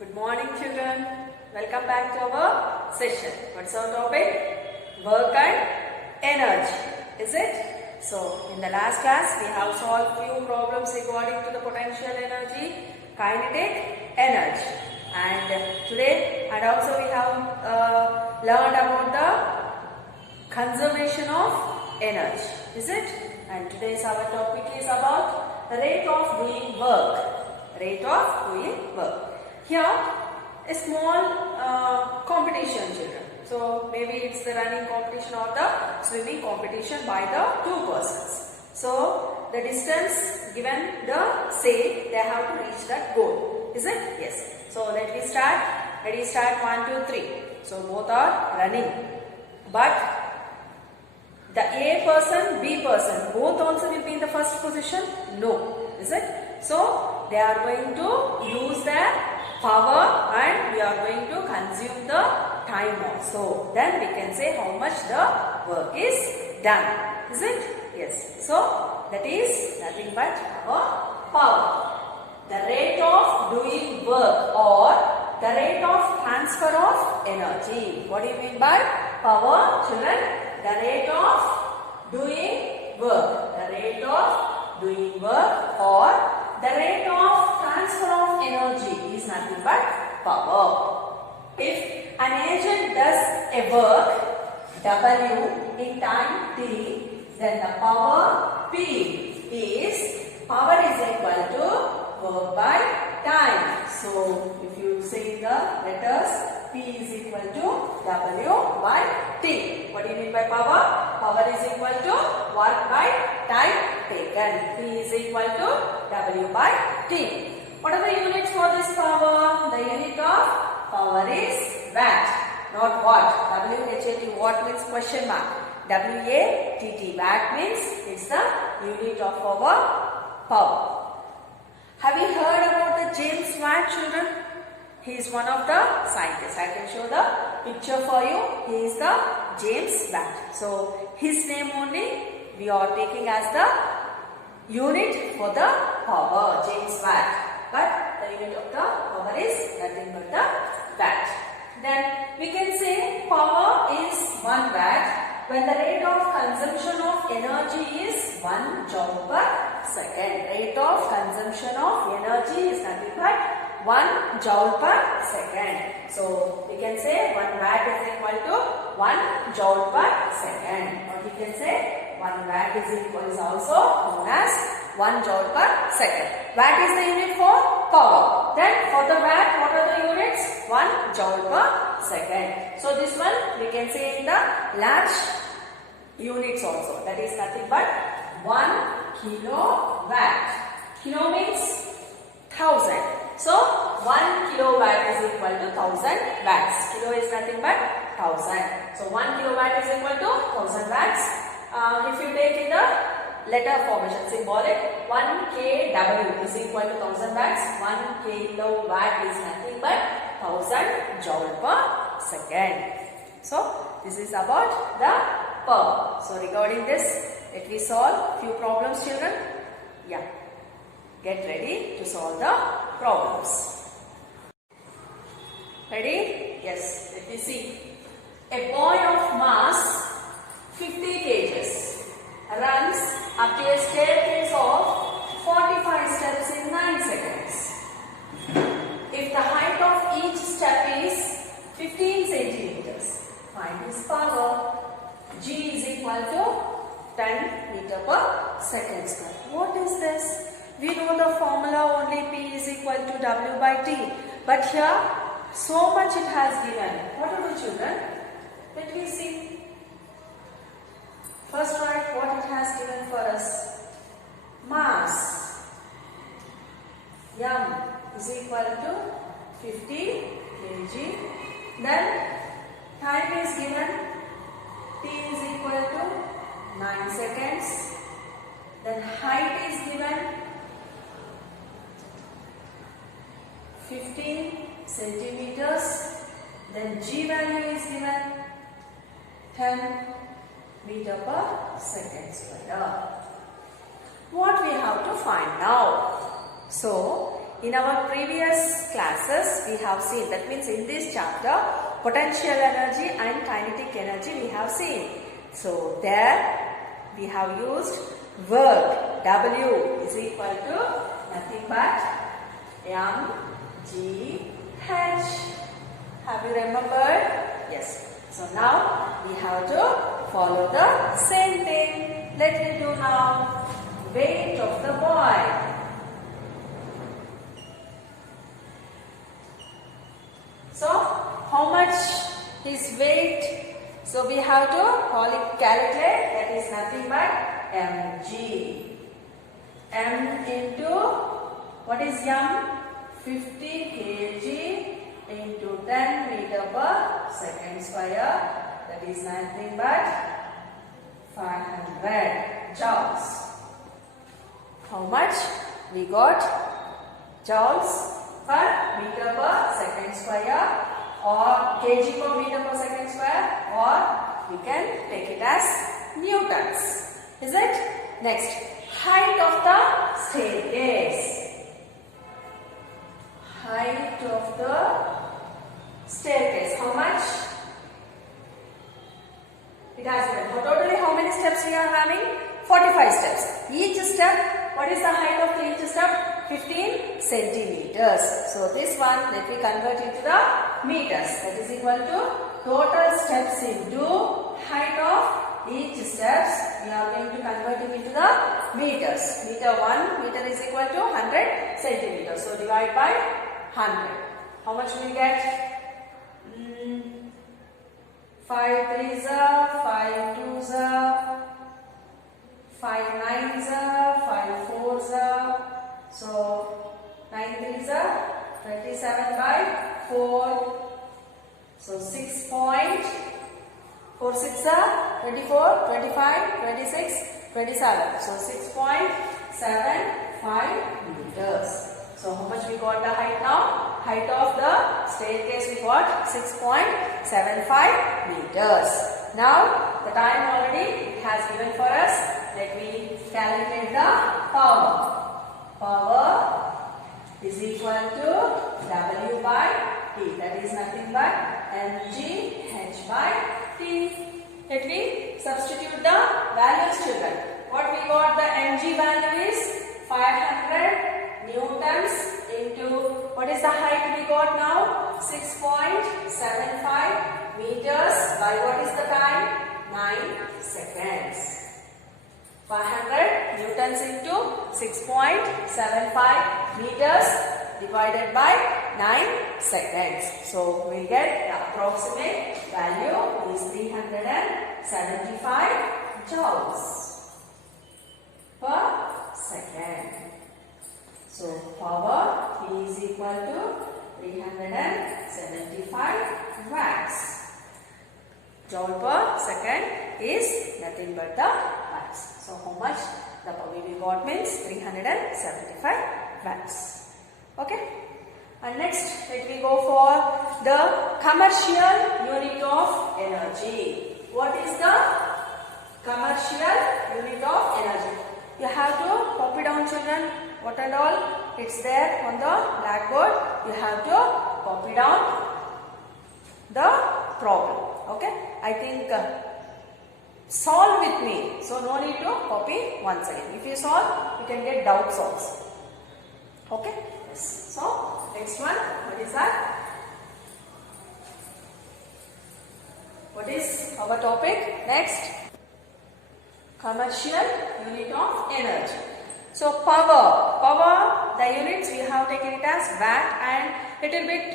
Good morning, children. Welcome back to our session. What's our topic? Work and energy. Is it? So, in the last class, we have solved few problems regarding to the potential energy, kinetic energy. And today, and also we have learned about the conservation of energy. Is it? And today's our topic is about the rate of doing work. Rate of doing work. Here, a small competition, children. So, maybe it's the running competition or the swimming competition by the two persons. So, the distance given the say they have to reach that goal. Is it? Yes. So, let me start. Ready, start 1, 2, 3. So, both are running. But, the A person, B person, both also will be in the first position? No. Is it? So, they are going to use their power and we are going to consume the time also. Then we can say how much the work is done. Is it? Yes. So, that is nothing but our power. The rate of doing work or the rate of transfer of energy. What do you mean by power, children? The rate of doing work. The rate of doing work or the rate of transfer of energy is nothing but power. If an agent does a work W in time T, then the power P is equal to work by time. So, if you say the letters P is equal to W by T. What do you mean by power? Power is equal to work by time taken. P is equal to W by T. What are the units for this power? The unit of power is watt, not watt. W-H-A-T, watt means question mark. W-A-T-T, watt means it's the unit of our power. Have you heard about the James Watt, children? He is one of the scientists. I can show the picture for you. He is the James Watt. So, his name only we are taking as the unit for the power, James Watt. But the unit of the power is nothing but the watt. Then we can say power is 1 watt when the rate of consumption of energy is 1 joule per second. Rate of consumption of energy is nothing but 1 joule per second. So, we can say 1 watt is equal to 1 joule per second. Or we can say 1 watt is also known as 1 joule per second. Watt is the unit for power. Then for the watt, what are the units? 1 joule per second. So, this one we can say in the large units also. That is nothing but 1 kilowatt. Kilo means 1000. So, 1 kilowatt is equal to 1000 watts. Kilo is nothing but 1000. So, 1 kilowatt is equal to 1000 watts. If you take in the letter formation, symbolic, 1 kW is equal to 1000 watts. 1 kilowatt is nothing but 1000 joule per second. So, this is about the power. So, regarding this, let me solve few problems, children. Yeah. Get ready to solve the problems. Ready? Yes. Let me see. A boy of mass 50 kgs runs up to a staircase of 45 steps in 9 seconds. If the height of each step is 15 centimeters, find his power. G is equal to 10 meter per second square. What is this? We know the formula only P is equal to W by T. But here, so much it has given. What are the children? Let me see. First write what it has given for us. Mass. M is equal to 50 kg. Then time is given. T is equal to 9 seconds. Then height is given 15 centimeters. Then G value is given 10 meter per second square. What we have to find now? So, in our previous classes we have seen, that means in this chapter, potential energy and kinetic energy we have seen. So there we have used work. W is equal to nothing but mgh. Have you remembered? Yes. So now we have to follow the same thing. Let me do now. Weight of the boy. So how much his weight? So we have to calculate. That is nothing but mg. M into what is m? 50 kg into 10 meter per second square. That is nothing but 500 joules. How much we got? Joules per meter per second square, or kg per meter per second square, or we can take it as newtons. Is it? Next, height of the staircase. Height of the staircase. How much? It has been. Totally how many steps we are having? 45 steps. Each step, what is the height of each step? 15 centimeters. So this one, let me convert it to the meters. That is equal to total steps into height of each steps. We are going to convert it into the meters. Meter 1 meter is equal to 100 centimeters. So divide by 100. How much will we get? 5 3s are 5 2s are 5 9s are 5 4s are. So 9 3s are 27 by 4. So 6.46 are 24, 25, 26, 27. So 6.75 meters. So how much we got the height now? Height of the staircase we got 6.75 meters. Now the time already it has given for us. Let me calculate the power. Power is equal to W by T. That is nothing but mgh by T. Let me substitute the values, children. What we got, the mg value is 500 newtons into, what is the height we got now? 6.75 meters by what is the time? 9 seconds. 500 newtons into 6.75 meters divided by 9 seconds. So we get the approximate value is 375 joules per second. So power P is equal to 375 watts. Joule per second is nothing but the watts. So how much the power we got means 375 watts. Okay. And next let me go for the commercial unit of energy. What is the commercial unit of energy? You have to copy down, children. What and all? It's there on the blackboard. You have to copy down the problem. Okay. I think solve with me. So no need to copy once again. If you solve, you can get doubts also. Okay. Yes. So next one. What is that? What is our topic? Next. Commercial unit of energy. So power, the units we have taken it as watt, and little bit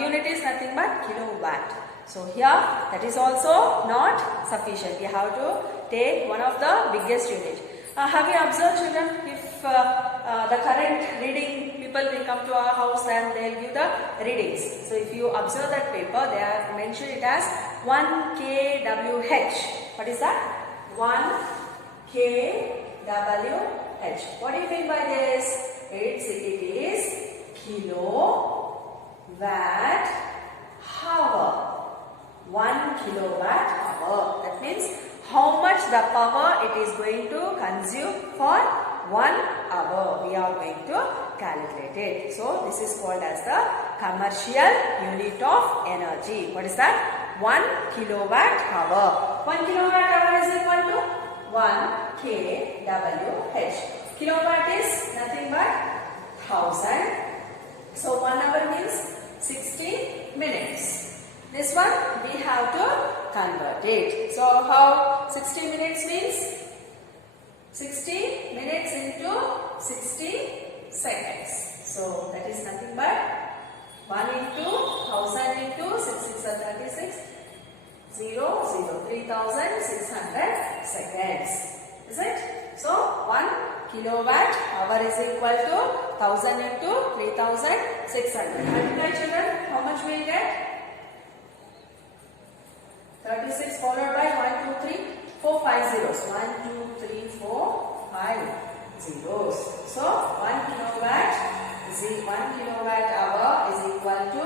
unit is nothing but kilowatt. So here that is also not sufficient. We have to take one of the biggest unit. Have you observed, children, if the current reading people will come to our house and they will give the readings. So if you observe that paper, they are mentioned it as 1 kWh. What is that? 1 kWh. What do you mean by this? It is kilowatt hour. 1 kilowatt hour. That means how much the power it is going to consume for 1 hour. We are going to calculate it. So this is called as the commercial unit of energy. What is that? 1 kilowatt hour. 1 kilowatt hour is equal to 1 kWh. Kilowatt is nothing but 1000. So 1 hour means 60 minutes. This one we have to convert it. So how 60 minutes means? 60 minutes into 60 seconds. So that is nothing but 1 into 1000 into 6 6 are 36. 0 0 3600 seconds. Is it? So 1 kilowatt hour is equal to 1000 into 3600. Multiply children, how much will you get? 36 followed by 1 2 3 4 5 zeros. 1 2 3 4 5 zeros. So 1 kilowatt hour is equal to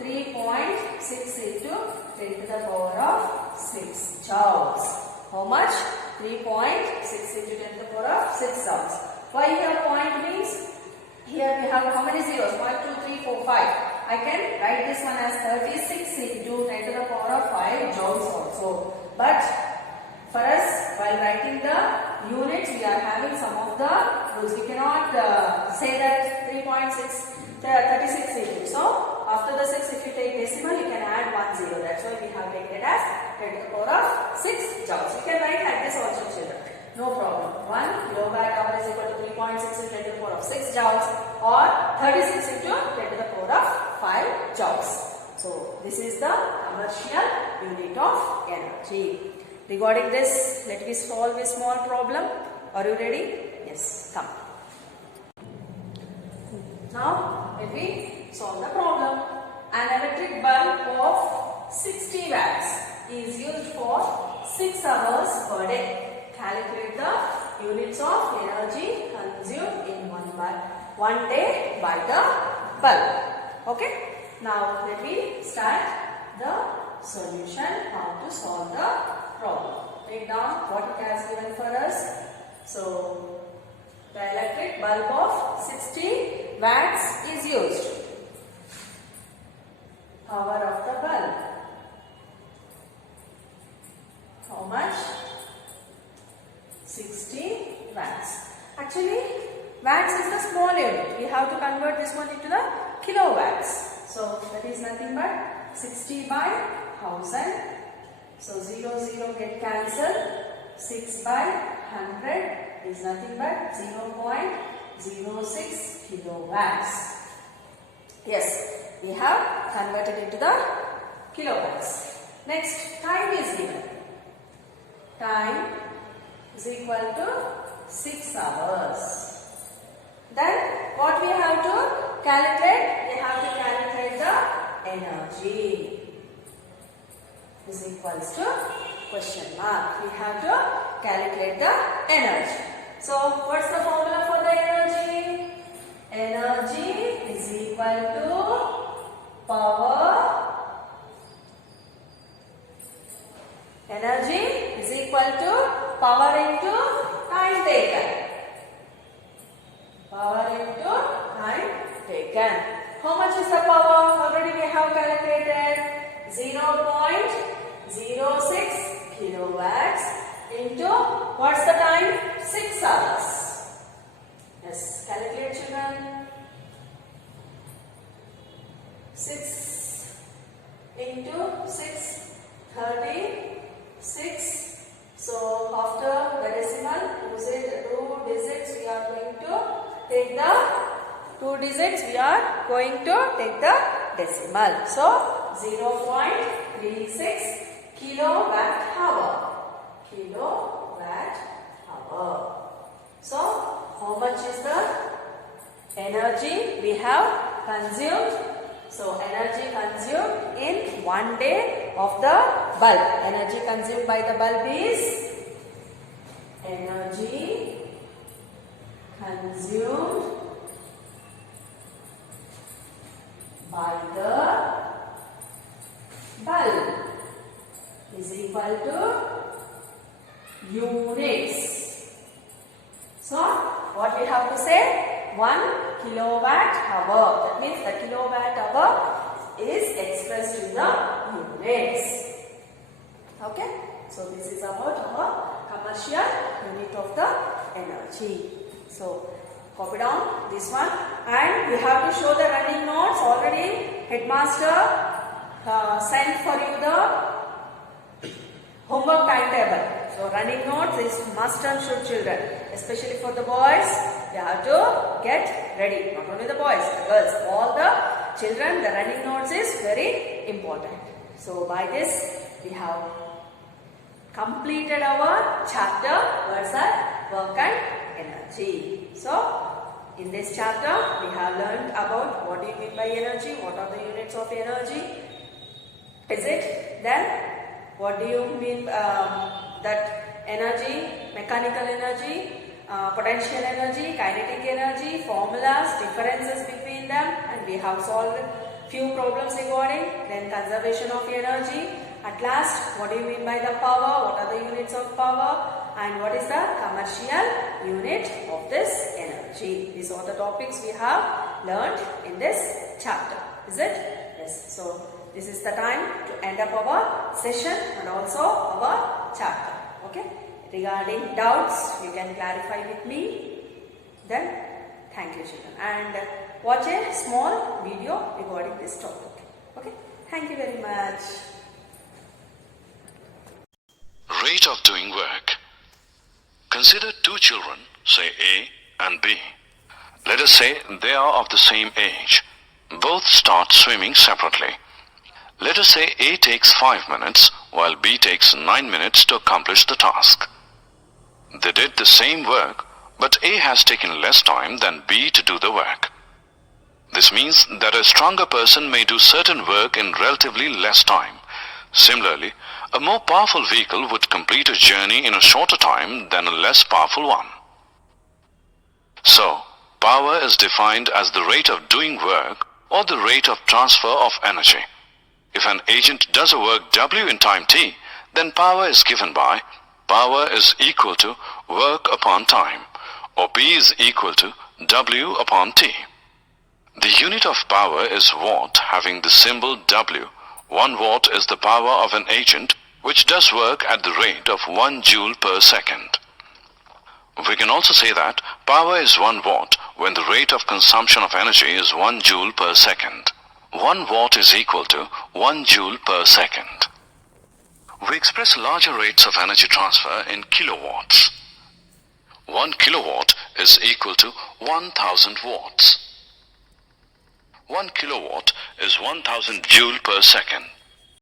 3.6 into 10 to the power of 6 joules. How much? 3.6 into 10 to the power of 6 joules. Why here point means? Here we have how many zeros? 1 2 3 4 5. I can write this one as 36 into 10 to the power of 5 joules also. But for us, while writing the units, we are having some of the rules. We cannot say that 36 into. So after the 6, if you take decimal, you can add 1 0. That's why we have taken it as 10 to the power of 6 joules. You can write like this also, children. No problem. 1 kilowatt hour is equal to 3.6 into 10 to the power of 6 joules, or 36 into 10 to the power of 5 joules. So this is the commercial unit of energy. Regarding this, let me solve a small problem. Are you ready? Yes, come. Now, let me solve the problem. An electric bulb of 60 watts is used for 6 hours per day. Calculate the units of energy consumed in one day by the bulb. Okay. Now, let me start the solution, how to solve the problem. Write down what it has given for us. So, the electric bulb of 60 watts is used. Power of the bulb. How much? 60 watts. Actually, watts is the small unit. We have to convert this one into the kilowatts. So, that is nothing but 60 by 1000. So 0 0 get cancelled. 6 by 100 is nothing but 0.06 kilowatts. Yes, we have converted into the kilowatts. Next, time is given. Time is equal to 6 hours. Then what we have to calculate? We have to calculate the energy. Is equals to question mark. We have to calculate the energy. So, what's the formula for the energy? Energy is equal to power. Energy is equal to power into time taken. Power into time taken. How much is the power? Already we have calculated. 0.06 kilowatts into what's the time? 6 hours. Yes, calculate children. 6 into 6, 36. So after the decimal, two digits we are going to take the 2 digits we are going to take the decimal. So 0.36 kilowatt hour. Kilowatt hour. So, how much is the energy we have consumed? So, energy consumed in 1 day of the bulb. Energy consumed by the bulb is energy consumed by the bulb is equal to units. So, what we have to say? 1 kilowatt hour. That means the kilowatt hour is expressed in the units. Okay. So this is about our commercial unit of the energy. So copy down this one, and you have to show the running notes. Already headmaster sent for you the homework timetable. So running notes is must and should, children, especially for the boys. You have to get ready. Not only the boys, the girls, all the children. The running notes is very important. So by this we have completed our chapter work and energy. So in this chapter we have learned about what do you mean by energy, what are the units of energy, is it? Then what do you mean that energy, mechanical energy, potential energy, kinetic energy, formulas, differences between them, and we have solved few problems regarding. Then conservation of energy. At last, what do you mean by the power? What are the units of power? And what is the commercial unit of this energy? These are the topics we have learned in this chapter. Is it? Yes. So this is the time to end up our session and also our chapter. Okay. Regarding doubts, you can clarify with me. Then, thank you, children. And watch a small video regarding this topic. Okay. Thank you very much. Rate of doing work. Consider two children, say A and B. Let us say they are of the same age. Both start swimming separately. Let us say A takes 5 minutes while B takes 9 minutes to accomplish the task. They did the same work, but A has taken less time than B to do the work. This means that a stronger person may do certain work in relatively less time. Similarly, a more powerful vehicle would complete a journey in a shorter time than a less powerful one. So, power is defined as the rate of doing work or the rate of transfer of energy. If an agent does a work W in time T, then power is given by power is equal to work upon time, or P is equal to W upon T. The unit of power is watt, having the symbol W. 1 watt is the power of an agent which does work at the rate of 1 joule per second. We can also say that power is 1 watt when the rate of consumption of energy is 1 joule per second. 1 watt is equal to 1 joule per second. We express larger rates of energy transfer in kilowatts. 1 kilowatt is equal to 1000 watts. 1 kilowatt is 1000 joule per second.